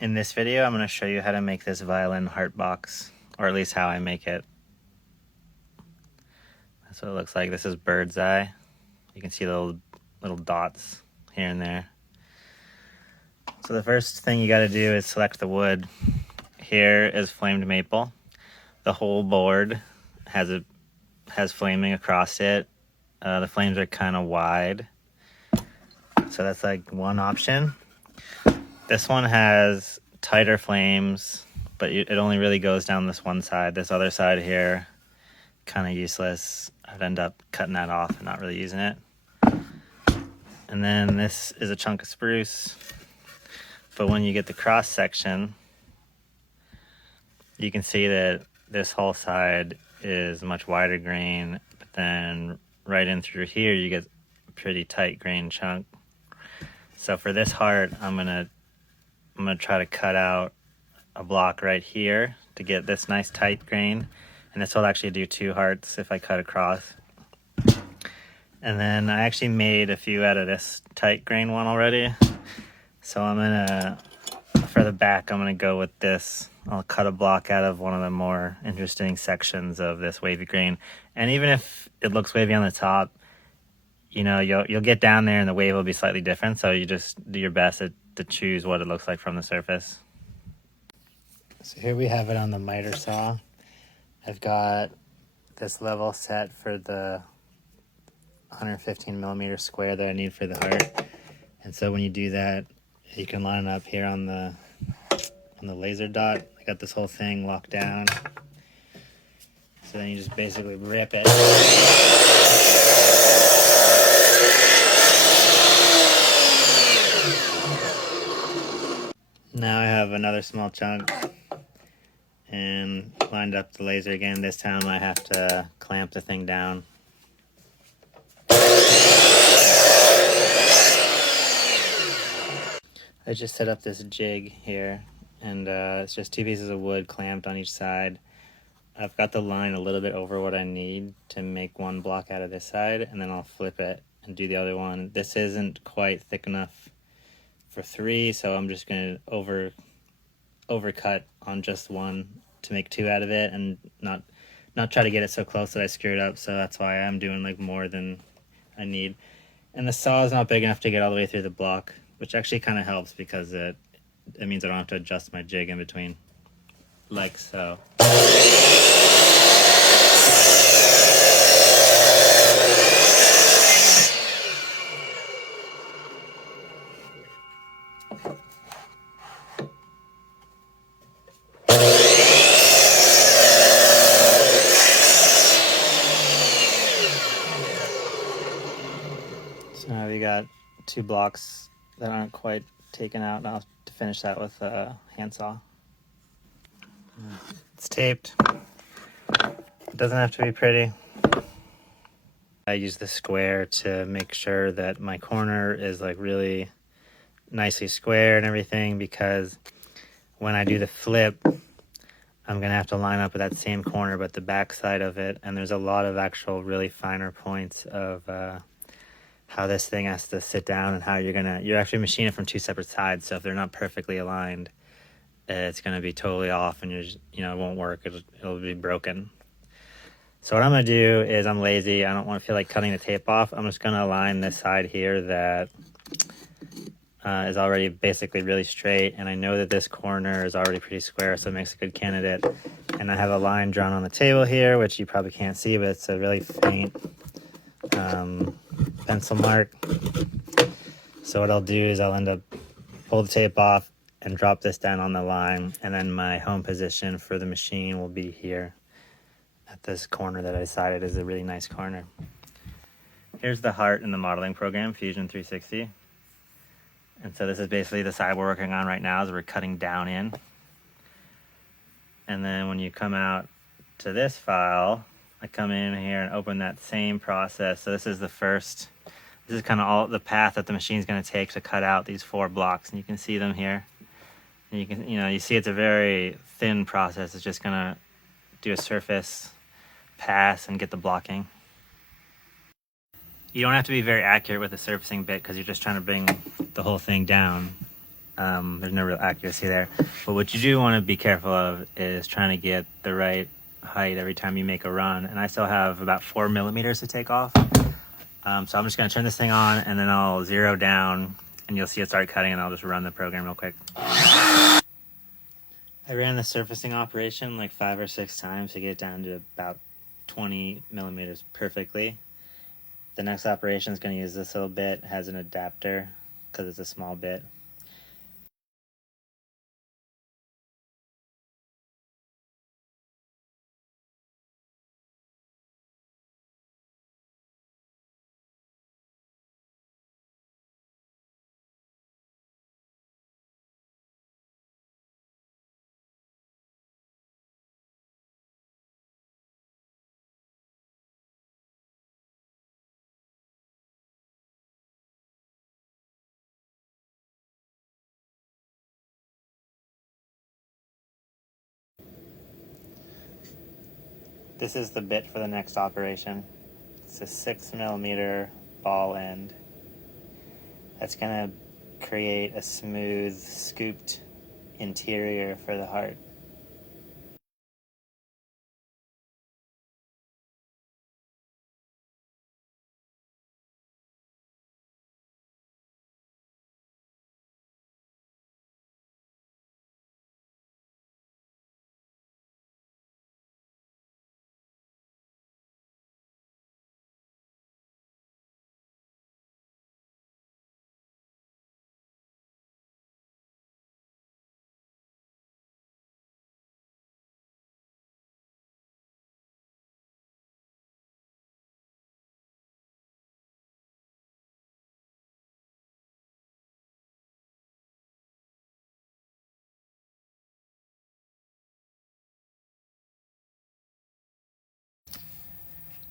In this video, I'm going to show you how to make this violin heart box, or at least how I make it. That's what it looks like. This is bird's eye. You can see the little dots here and there. So the first thing you got to do is select the wood. Here is flamed maple. The whole board has flaming across it. The flames are kind of wide. So that's like one option. This one has tighter flames, but it only really goes down this one side. This other side here, kind of useless. I'd end up cutting that off and not really using it. And then this is a chunk of spruce. But when you get the cross section, you can see that this whole side is much wider grain, but then right in through here you get a pretty tight grain chunk. So for this heart, I'm gonna try to cut out a block right here to get this nice tight grain, and this will actually do 2 hearts if I cut across. And then I actually made a few out of this tight grain one already, so for the back I'm gonna go with this. I'll cut a block out of one of the more interesting sections of this wavy grain, and even if it looks wavy on the top, you know, you'll get down there and the wave will be slightly different, so you just do your best to choose what it looks like from the surface. So here we have it on the miter saw. I've got this level set for the 115 millimeter square that I need for the heart. And so when you do that, you can line it up here on the laser dot. I got this whole thing locked down. So then you just basically rip it. Now I have another small chunk and lined up the laser again. This time I have to clamp the thing down. I just set up this jig here, and it's just 2 pieces of wood clamped on each side. I've got the line a little bit over what I need to make one block out of this side, and then I'll flip it and do the other one. This isn't quite thick enough for 3, so I'm just going to overcut on just one to make 2 out of it, and not try to get it so close that I screw it up. So that's why I'm doing like more than I need. And the saw is not big enough to get all the way through the block, which actually kind of helps because it means I don't have to adjust my jig in between, like so. So now we got 2 blocks that aren't quite taken out. I'll have to finish that with a handsaw. It's taped. It doesn't have to be pretty. I use the square to make sure that my corner is like really nicely square and everything, because when I do the flip, I'm gonna have to line up with that same corner but the back side of it, and there's a lot of actual really finer points of how this thing has to sit down and how you actually machine it from 2 separate sides. So if they're not perfectly aligned, it's going to be totally off, and it won't work. It'll be broken. So what I'm going to do is, I'm lazy. I don't want to feel like cutting the tape off. I'm just going to align this side here that is already basically really straight, and I know that this corner is already pretty square, so it makes a good candidate. And I have a line drawn on the table here, which you probably can't see, but it's a really faint pencil mark. So what I'll do is I'll end up pull the tape off and drop this down on the line, and then my home position for the machine will be here at this corner that I decided is a really nice corner. Here's the heart in the modeling program, Fusion 360. And so this is basically the side we're working on right now as we're cutting down in. And then when you come out to this file, I come in here and open that same process. So this is kind of all the path that the machine's going to take to cut out these 4 blocks, and you can see them here. And you see it's a very thin process. It's just going to do a surface pass and get the blocking. You don't have to be very accurate with the surfacing bit because you're just trying to bring the whole thing down. There's no real accuracy there. But what you do want to be careful of is trying to get the right height every time you make a run. And I still have about 4 millimeters to take off. So I'm just going to turn this thing on, and then I'll zero down, and you'll see it start cutting, and I'll just run the program real quick. I ran the surfacing operation like 5 or 6 times to get it down to about 20 millimeters perfectly. The next operation is going to use this little bit. It has an adapter because it's a small bit. This is the bit for the next operation. It's a 6 millimeter ball end. That's going to create a smooth, scooped interior for the heart.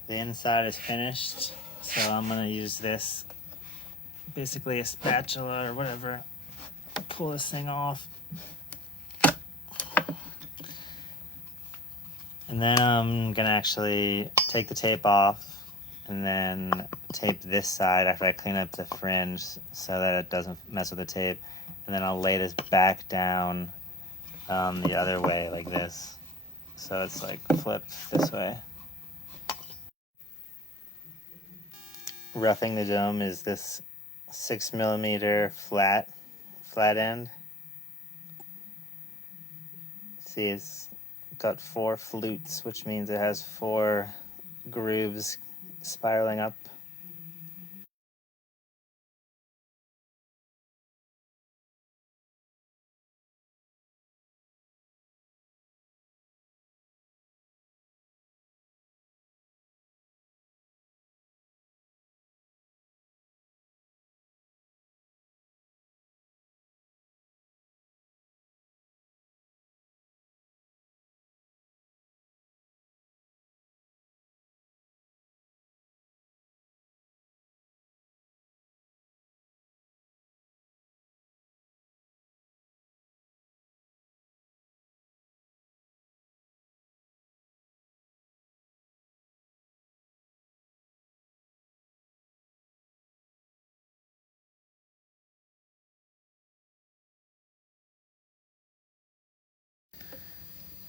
The inside is finished, so I'm going to use this, basically a spatula or whatever, pull this thing off. And then I'm going to actually take the tape off and then tape this side after I clean up the fringe so that it doesn't mess with the tape. And then I'll lay this back down the other way like this. So it's like flipped this way. Roughing the dome is this 6 millimeter flat end. See, it's got 4 flutes, which means it has 4 grooves spiraling up.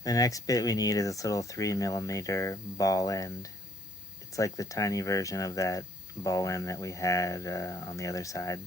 The next bit we need is this little 3 millimeter ball end. It's like the tiny version of that ball end that we had on the other side.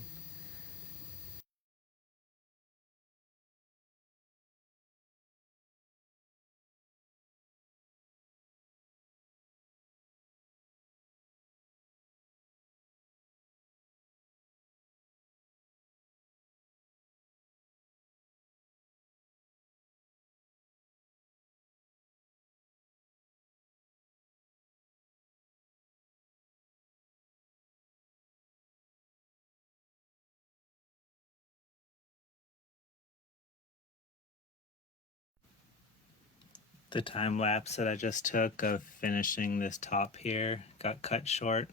The time lapse that I just took of finishing this top here got cut short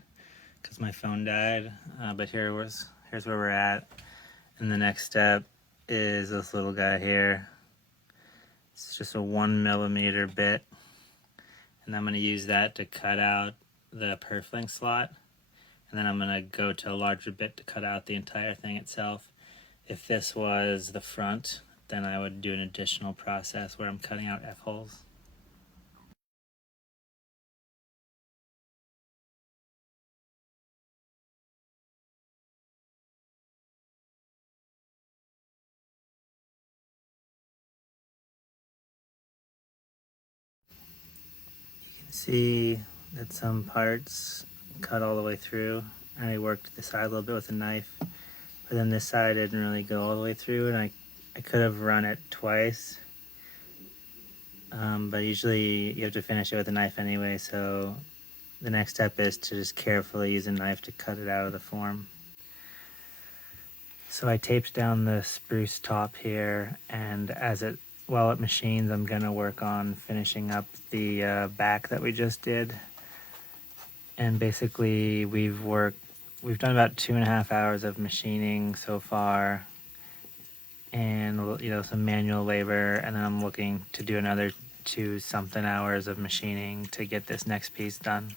because my phone died, but here's where we're at. And the next step is this little guy here. It's just a 1 millimeter bit, and I'm going to use that to cut out the purfling slot, and then I'm going to go to a larger bit to cut out the entire thing itself. If this was the front, then I would do an additional process where I'm cutting out F-holes. You can see that some parts cut all the way through. I worked the side a little bit with a knife, but then this side didn't really go all the way through, and I could have run it twice. But usually you have to finish it with a knife anyway, so the next step is to just carefully use a knife to cut it out of the form. So I taped down the spruce top here, and while it machines, I'm gonna work on finishing up the back that we just did. And basically we've done about 2.5 hours of machining so far, and some manual labor, and then I'm looking to do another 2-something hours of machining to get this next piece done.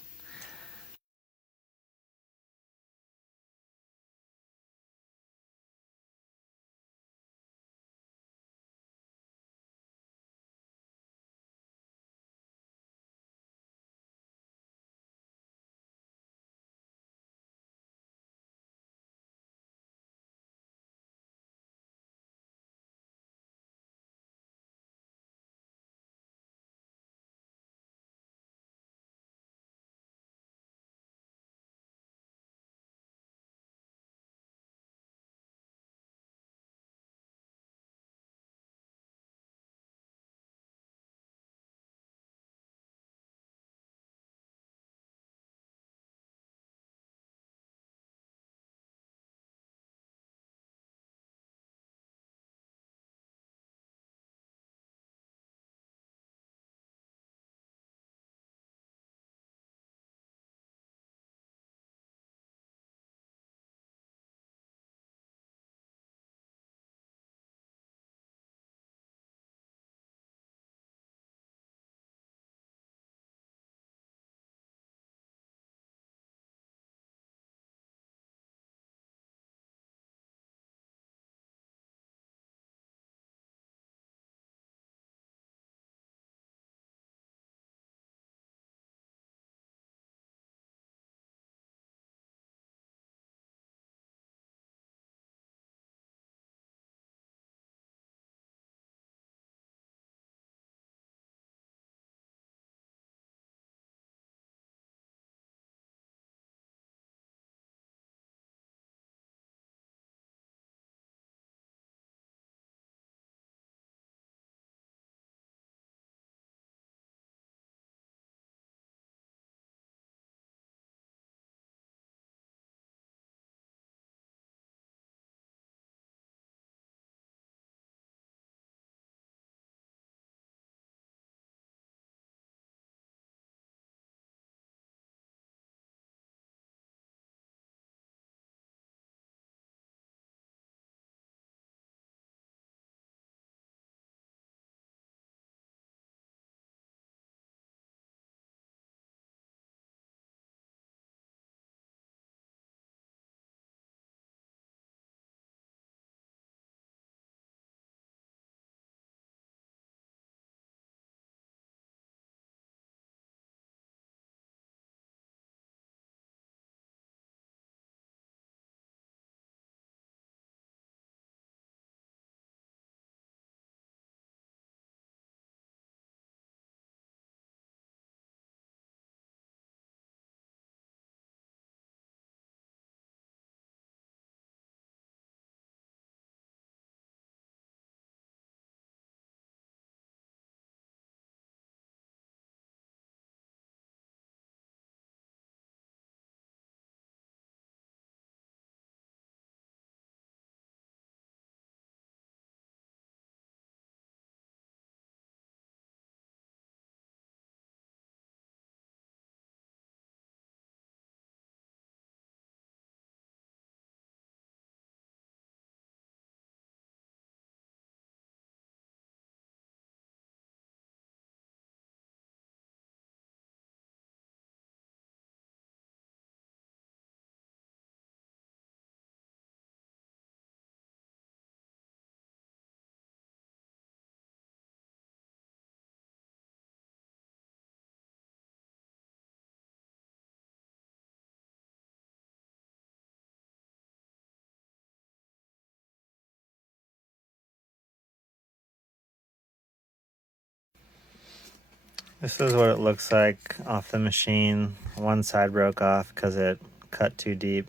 This is what it looks like off the machine. One side broke off because it cut too deep.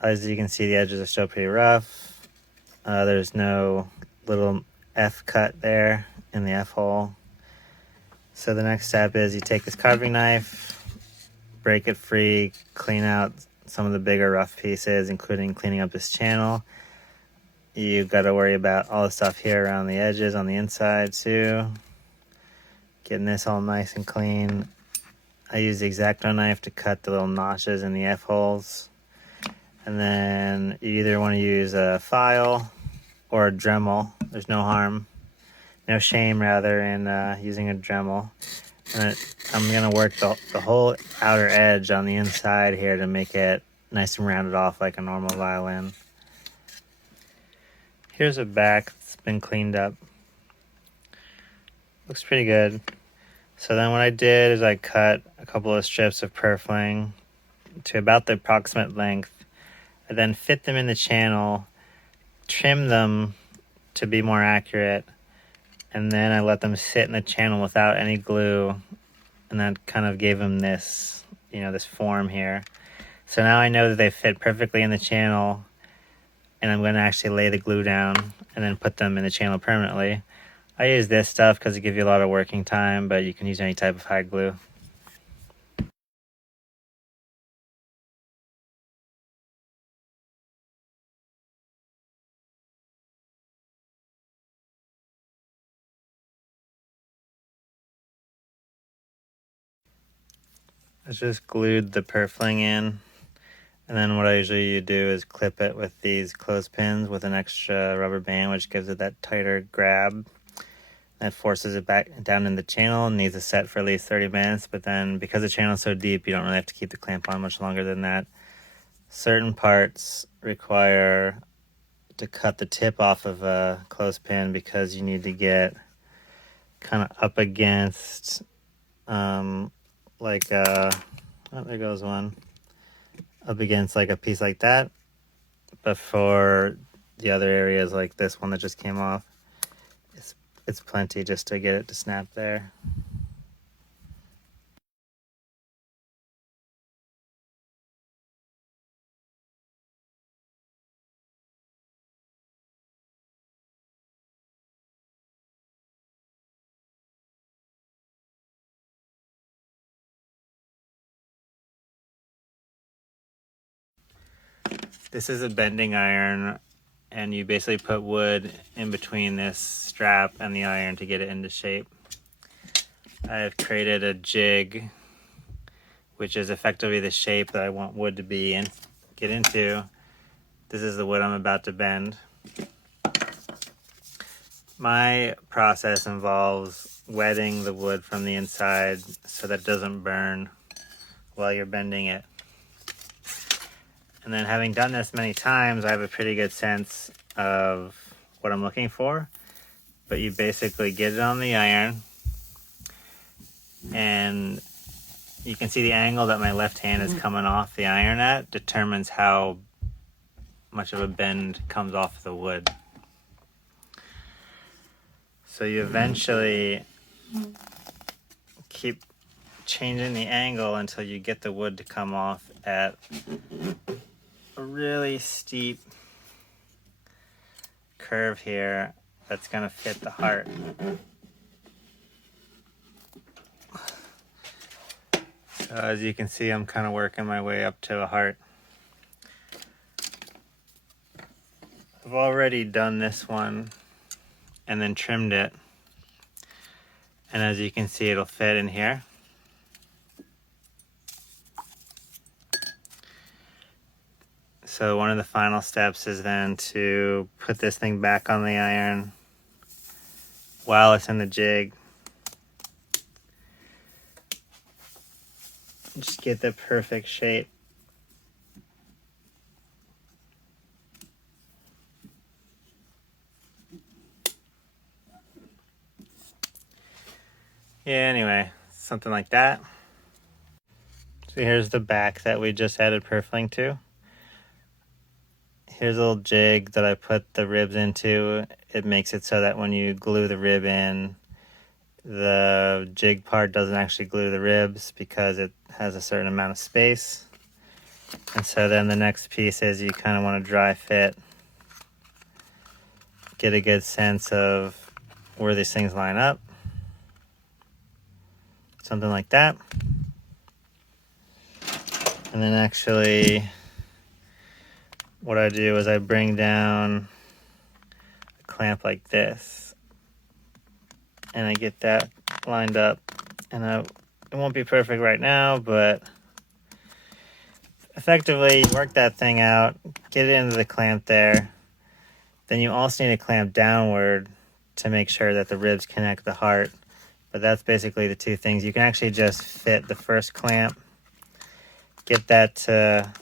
As you can see, the edges are still pretty rough. There's no little F cut there in the F hole. So the next step is you take this carving knife, break it free, clean out some of the bigger rough pieces, including cleaning up this channel. You've got to worry about all the stuff here around the edges on the inside too. Getting this all nice and clean. I use the X-Acto knife to cut the little notches in the F holes. And then you either want to use a file or a Dremel. There's no harm, no shame rather, in using a Dremel. And I'm going to work the whole outer edge on the inside here to make it nice and rounded off like a normal violin. Here's a back that's been cleaned up. Looks pretty good. So then what I did is I cut a couple of strips of purfling to about the approximate length. I then fit them in the channel, trim them to be more accurate, and then I let them sit in the channel without any glue, and that kind of gave them this, this form here. So now I know that they fit perfectly in the channel, and I'm going to actually lay the glue down and then put them in the channel permanently. I use this stuff because it gives you a lot of working time, but you can use any type of hide glue. I just glued the purfling in, and then what I usually do is clip it with these clothespins with an extra rubber band, which gives it that tighter grab. That forces it back down in the channel and needs to set for at least 30 minutes, but then because the channel is so deep, you don't really have to keep the clamp on much longer than that. Certain parts require to cut the tip off of a clothespin because you need to get kind of up against, oh, there goes one, up against like a piece like that. But for the other areas like this one that just came off, it's plenty just to get it to snap there. This is a bending iron, and you basically put wood in between this strap and the iron to get it into shape. I've created a jig, which is effectively the shape that I want wood to be and get into. This is the wood I'm about to bend. My process involves wetting the wood from the inside so that it doesn't burn while you're bending it. And then having done this many times, I have a pretty good sense of what I'm looking for. But you basically get it on the iron, and you can see the angle that my left hand is coming off the iron at determines how much of a bend comes off the wood. So you eventually keep changing the angle until you get the wood to come off at a really steep curve here that's going to fit the heart. So as you can see, I'm kind of working my way up to a heart. I've already done this one and then trimmed it, and as you can see, it'll fit in here. So one of the final steps is then to put this thing back on the iron while it's in the jig. Just get the perfect shape. Yeah, anyway, something like that. So here's the back that we just added purfling to. Here's a little jig that I put the ribs into. It makes it so that when you glue the rib in, the jig part doesn't actually glue the ribs because it has a certain amount of space. And so then the next piece is you kind of want to dry fit, get a good sense of where these things line up. Something like that. And then actually what I do is I bring down a clamp like this and I get that lined up, and it won't be perfect right now, but effectively you work that thing out, get it into the clamp there. Then you also need to clamp downward to make sure that the ribs connect the heart. But that's basically the two things. You can actually just fit the first clamp, get that to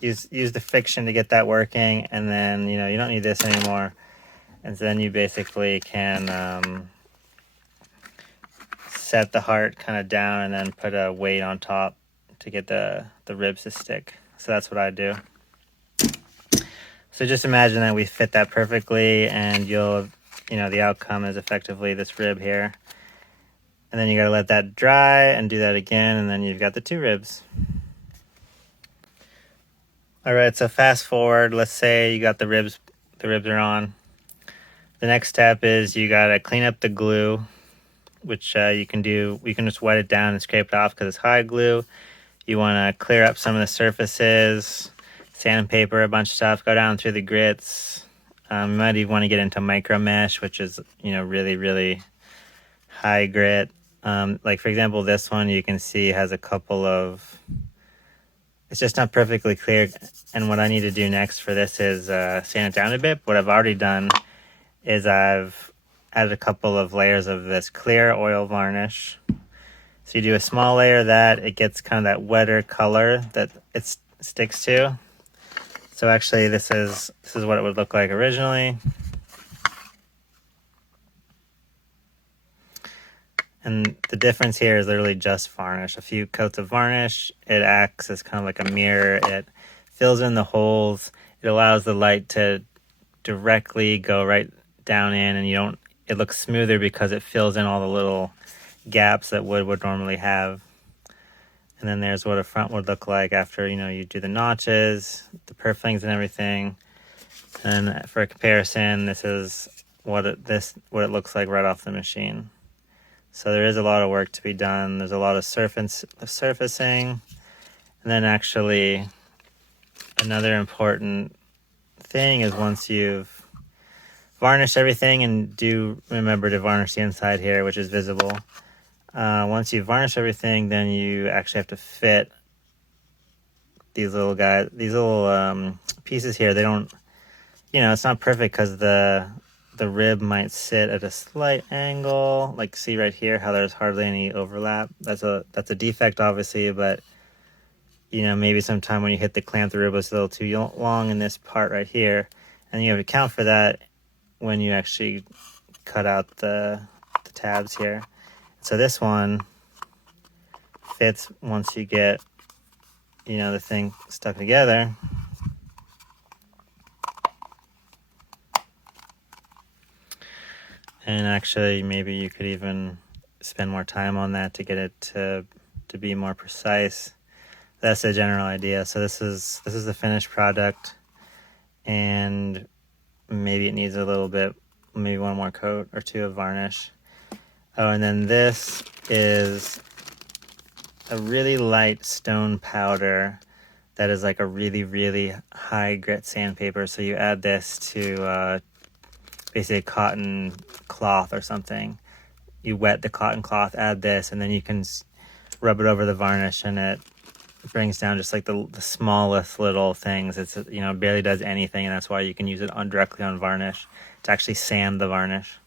use the friction to get that working, and then you don't need this anymore. And then you basically can set the heart kind of down and then put a weight on top to get the ribs to stick. So that's what I do. So just imagine that we fit that perfectly, and the outcome is effectively this rib here. And then you gotta let that dry and do that again, and then you've got the two ribs. All right, so fast forward, let's say you got the ribs are on. The next step is you gotta clean up the glue, which you can do. You can just wet it down and scrape it off because it's high glue. You wanna clear up some of the surfaces, sandpaper a bunch of stuff, go down through the grits. You might even want to get into micro mesh, which is really, really high grit. Like for example, this one you can see has a couple of, it's just not perfectly clear. And what I need to do next for this is sand it down a bit. What I've already done is I've added a couple of layers of this clear oil varnish. So you do a small layer of that, it gets kind of that wetter color that it sticks to. So actually this is what it would look like originally. And the difference here is literally just varnish. A few coats of varnish, it acts as kind of like a mirror. It fills in the holes. It allows the light to directly go right down in, and it looks smoother because it fills in all the little gaps that wood would normally have. And then there's what a front would look like after, you do the notches, the purflings and everything. And for a comparison, this is what it looks like right off the machine. So there is a lot of work to be done. There's a lot of surfacing. And then actually another important thing is once you've varnished everything, and do remember to varnish the inside here, which is visible. Once you varnish everything, then you actually have to fit these little pieces here. They don't, it's not perfect because the rib might sit at a slight angle. Like see right here how there's hardly any overlap. That's a defect obviously, but maybe sometime when you hit the clamp, the rib was a little too long in this part right here, and you have to account for that when you actually cut out the tabs here. So this one fits once you get, the thing stuck together. And actually, maybe you could even spend more time on that to get it to be more precise. That's the general idea. So this is the finished product, and maybe it needs a little bit, maybe one more coat or two of varnish. Oh, and then this is a really light stone powder that is like a really, really high grit sandpaper. So you add this to basically a cotton cloth or something. You wet the cotton cloth, add this, and then you can rub it over the varnish, and it brings down just like the smallest little things. It's barely does anything, and that's why you can use it directly on varnish to actually sand the varnish.